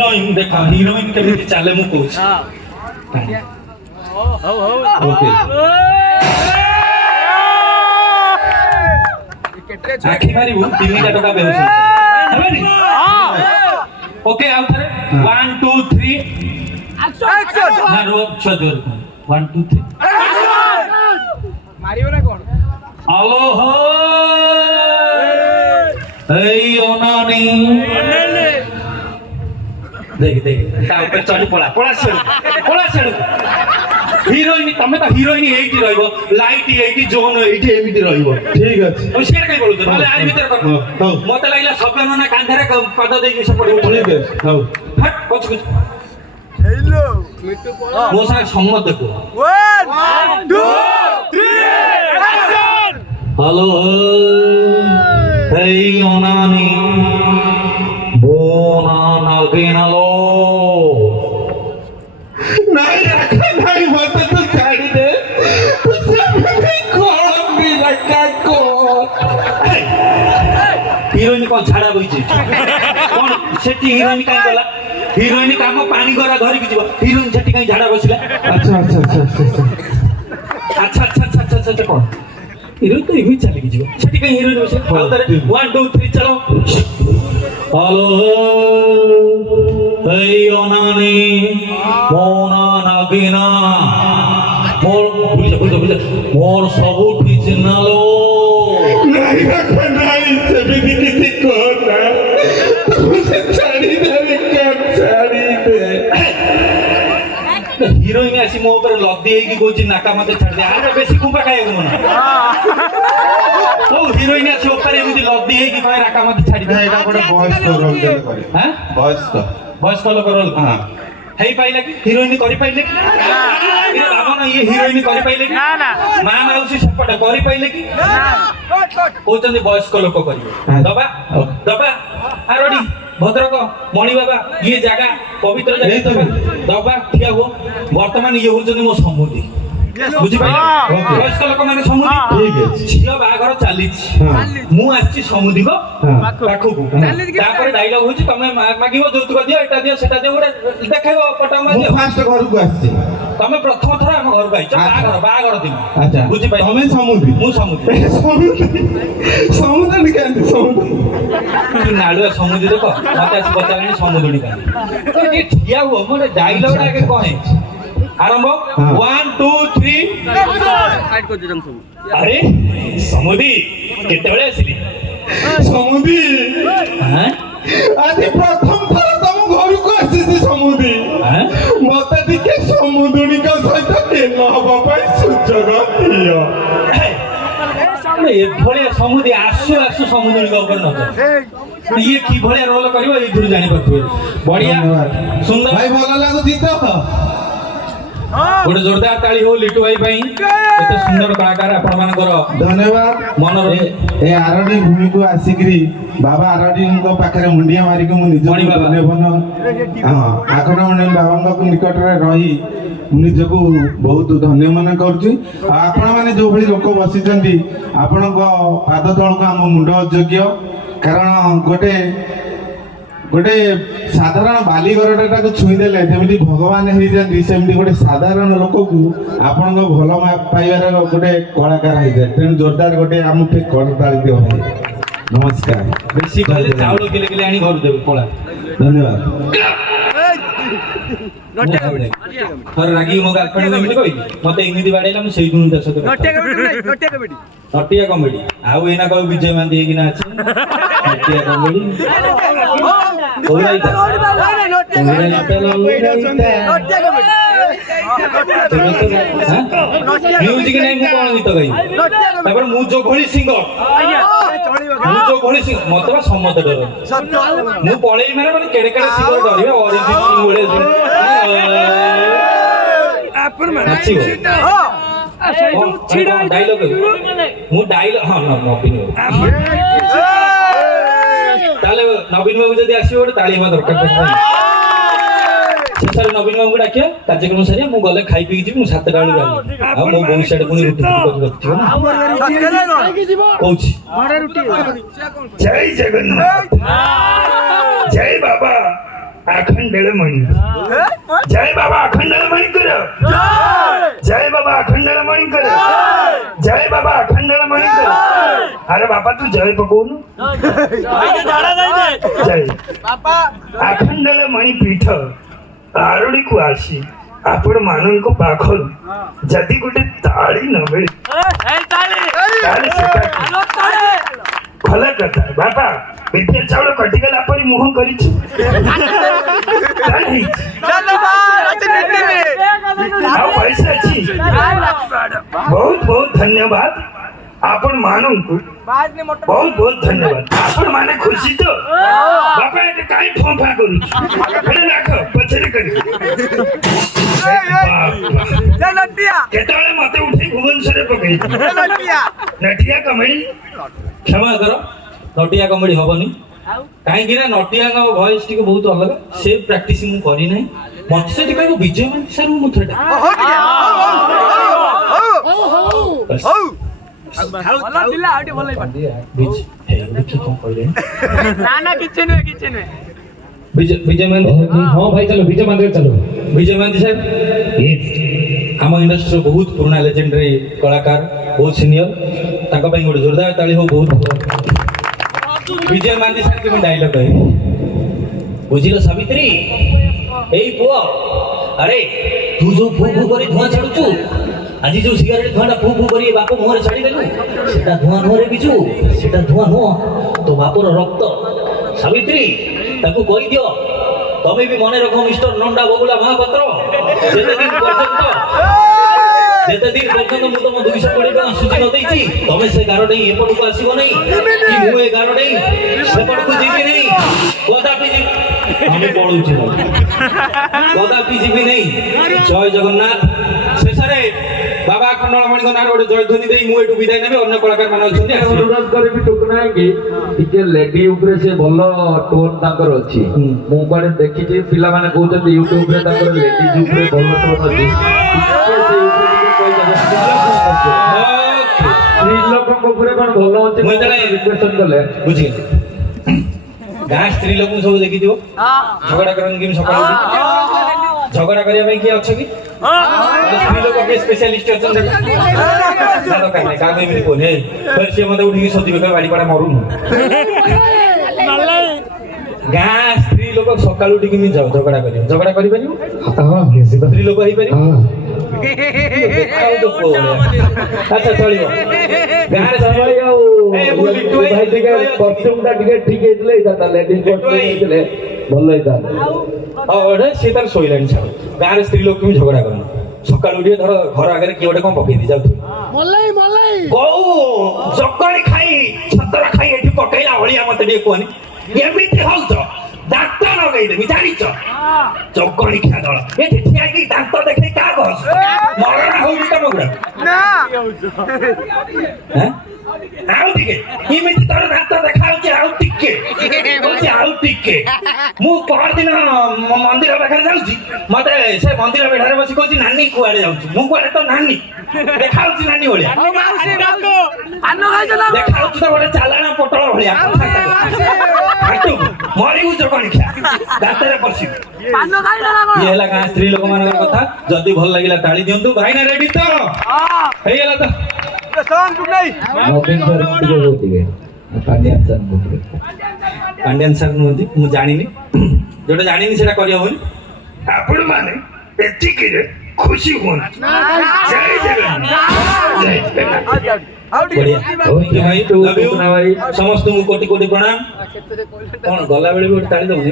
heroine देखा heroine केमिति चाले मु कहूछ ओके आखि मारी वो 3 टका बेहोश हेबनी ओके आउ थरे 1 2 3 एक्शन ना रो छजोर 1 2 3 मारियो ना कोन आलो हो ए ओनानी देख देख ता ऊपर चढ़ी पड़ा छेड़ हिरोइन तमे तो हिरोइन एठी रहइबो लाइट एठी जोन एठी एमिति रहइबो ठीक अछि ओ सेट कई बोलु नले आज भीतर कर मते लागला सबन ना कांधरे पद देई से पड़िबो ठीक अछि हाउ हट पछ कुछ हेलो मिट्टू पड़ा मो सा सम्मत देखो 1 2 3 एक्शन हेलो हे ओनानी बोना नागिनलो नहीं रखा नहीं मत तो छाड़ी दे तो सब कौन भी रखा को हिरोइन को झाड़ा बइछि कोन सेठी हिरोइन काई गला हिरोइन काम पानी गरा धरि कि जीव हिरोइन सेठी काई झाड़ा बसिला अच्छा अच्छा अच्छा अच्छा अच्छा कोन हिरोइन तो इमी चली कि जीव सेठी काई हिरोइन बसिला आउ तारे 1 2 3 चलो हेलो हे ओनानी मोना नागिना मोर बुझ मोर सबु ठीक नालो नहीं रखा नहीं सभी किसी को ना तुझे छाड़ी दे कर छाड़ी दे हिरोइन आसी मो ऊपर लद्दी है कि कोची नाका मते छाड़ दे आरे बेसी कुंपा खाएगो मन ओ हिरोइन आसी ऊपर एमिति लद्दी है कि कहे नाका मते छाड़ी दे एटा बड़े बॉयज को रोल दे करे हां बॉयज को रोल हां हेई पाइला कि हिरोइन करि पाइले कि ये बाबा ये हिरोइन करि पाइले कि ना मां माउसी सपट करि पाइले कि ना कोचंदी बॉयज को लोक करियो दबा आरोडी भद्रक मणि बाबा ये जगह पवित्र जगह दबा ठिया हो वर्तमान ये होचंदी मो समुदी बुझि पाइला बयस्क लोक माने समुदी ठीक है छिया बागर चाली मु आछि समुदी को पाखो को तापर डायलॉग होछि तमे मागिबो जौतुक दियो एटा दियो सेटा दियो ओडे देखाइबो पटामा दियो फास्ट घर को आछि तमे प्रथम थरा हम घर आइछ बागर दिन अच्छा बुझि पाइला तमे समुदी मु समुदी समुद्र के समुद्र कि नाडुआ समुद्र देखो मते आसी पचालानी समुद्रनी का ए ठिया हो मोरे डायलॉग आके कहे आरंभ 1 2 3 साइड को जम सब अरे समुदी केते बेले आसीली समुदी हां आज प्रथम थर तुम घर को आसी समुदी हां मते दिके समुद्रनी का सहित तेल हवा पाई सुजग दियो ए भले समुदी आसु समुद्र का ऊपर नजर ये की भले रोल करियो ए दुर जानि पड़थि बढ़िया सुंदर भाई बोला लागो जीतो गोटे जोरदार ताली हो लिटू भाई पई एते सुंदर कलाकार आपण मानकर धन्यवाद मन ए आरडी भूमि को आसिकरी बाबा आरडी को पाखरे मुंडिया मारी को निज धन्यवाद हां आक्रमण बाबा को निकट रे रही निजको बहुत धन्य मन करछि आपण माने जो भली लोक बसिचंदी आपण को पाद तळ को हम मुंड योग्य कारण गोटे साधारण बाली घरटा को छुई देले जेमिति भगवान हेरि जंदी सेमिति गोटे साधारण लोक को आपण को भलो पाइबार गोटे कलाकार है तेन जोरदार गोटे हम पे करताल दियो नमस्कार बेसी कहले चावल किले आनी घर देबे कोला धन्यवाद हर रागी मो गर्लफ्रेंड एमिति कहि मते इमिति बाडेला म सेई दुनु दस तो नटिया कॉमेडी आउ एना को विजय मान देगी ना अछि नटिया कॉमेडी ओराइता म्यूजिक नहीं मु कोन गीत गाई तापर मु जो घोली सिंगर मते बा सम्मत डर मु पळेई मारे माने केडे केडे सिंगर डरिबे ओरिजिन सिंग बोले आपन माने छिड़ा डायलॉग मु डायलॉग हां नवीन ताले नवीन बाबू जदी आसीबो ताली म दरकार शेषर नवीन बाबू डाकिया कार्यक्रम सारिया मु गले खाई पी जी मु 7 टा बेलु गाली आ मो बोन साइड कोनी रुटी करथिबो ना कोछि जय जगन्नाथ जय बाबा अखंडळमणी जय बाबा अखंडळमणी कर जय बाबा अखंडळमणी कर जय बाबा अखंडळमणी कर अरे बाबा तू जय बघून जय अखंडळमणी पीठ आरोड़ी को आसी आपण मानन को पाखल जदि गोटे ताड़ी न मिले ताड़ी भल कथा बापा बीपीएल चावल कटिगला परी मुह करी पैसा अच्छी बहुत बहुत धन्यवाद आपण मानन को बहुत बहुत धन्यवाद आपण माने खुशी तो बापा एटे काई फोंफा करू हेले राख पछरे करी केतळे मते उठी भुवनेश्वर पकई नटिया कमड़ी क्षमा कर नटिया कमेडी हबनी कहीं ना नटिया वॉइस टी बहुत अलग से प्रैक्टिस मु करी नहीं मत से टिका विजय मान सर मु थोड़ा विजय मान हाँ भाई चलो विजय मंदिर चलो विजय मान सर आम इंडस्ट्री बहुत पुराना लेजेंडरी कलाकार बहुत सीनियर ताका ପାଇଁ ଗୋଟେ जोरदार ताली हो बहुत विजय मानती सर के डायलॉग है बुझिल सावित्री एई पुआ अरे तू जो फू फू करी धुआं छाड़ुचु आज जो सिगारेट धुआं फू फू करी बाप मुहर छाड़ी देलु सेटा धुआं नोरे बिजु सेटा धुआं नो तो बापर रक्त सावित्री ताकू कहि दियो तमे भी मने रखो मिस्टर नंदा बबुला महापात्र जेते दिन पर्यंत मु तुम 200 कोटी टका सुझी न देछि तमे से गारो नहीं एपट को आसीबो नहीं कि मु ए गारो नहीं सेपट को जीबी नहीं कदापि जी हम पळुछि कदापि जीबी नहीं जय जगन्नाथ शेषरे बाबा अखंडळमणि को नार गोटे जय ध्वनि देई मु एटु विदाय नेबे अन्य कलाकार मान अछन्ती अनुरोध करबी टुकना कि टिके लेडी ऊपर से भलो टोन ताकर अछि मु पारे देखि जे पिला माने कहउत यूट्यूब रे ताकर लेडी ऊपर भलो टोन अछि टिके से ऊपर लोक ऊपर कोन भलो अछि मु तले रिक्वेस्ट करले बुझि गाँ स्त्री लोक सब देखि दियो झगड़ा करन कि सकाळ झगड़ा करिया में किया अछि कि स्त्री लोक के स्पेशलिस्ट अछन देखो काहे का में मिली कोने फिर से मते उठी सती बेका बाड़ी पड़ा मरुन गाँ स्त्री लोक सकाळ उठी कि झगड़ा करि परियो हां स्त्री लोक ही परियो अच्छा चलियो गाँ समय ए बोली तू भाई टिके कॉस्ट्यूम टा टिके ठीक हेतले जाता लेडीज कॉस्ट्यूम हेतले भलो हेता और से तार सोइलानी छ गाँ रे स्त्री लोक में झगड़ा करन सकाळ उठी धर घर आगे कि ओटे कोन पकई दी जाउ मल्लाई गौ जकड़ी खाई छतर खाई एठी पकईला होलिया मते दे कोनी एमिति होउछ दांत लगाई दे जानी छ जकड़ी खा दळ एठी ठिया की दांत देखै का गस मरण होउनी त मगुडा हैं आउ टिके एमिति तोर दांत देखाउछ आउ टिके मु पर दिन मंदिर पाखरे जाउछी मते से मंदिर बेढारे बसी कहूची नानी कुआडे जाउछी मु कुआडे तो नानी देखाउची नानी होलिया देखाउची तो गोटे चालाना पटल होलिया हाटू मरी उजो कोनी खा दांतरे पसी पानो खाइला ना ये लगा स्त्री लोक मानकर कथा जदी भल लागिला ताली दियंतु भाई ना रेडी तो हेई गेला तो सलाम टुक नहीं नोटिंग पर टिके होती है पांड्यान सर ऊपर पांड्यान सर नोंदी मु जानिनी जोटा जानिनी सेटा करिया होनी आपण माने एतिकी रे खुशी होन जय जगन्नाथ जय जगन्नाथ बढ़िया ओके भाई लव यू समस्त को कोटि कोटि प्रणाम कौन गला बेले भी ताली दउनी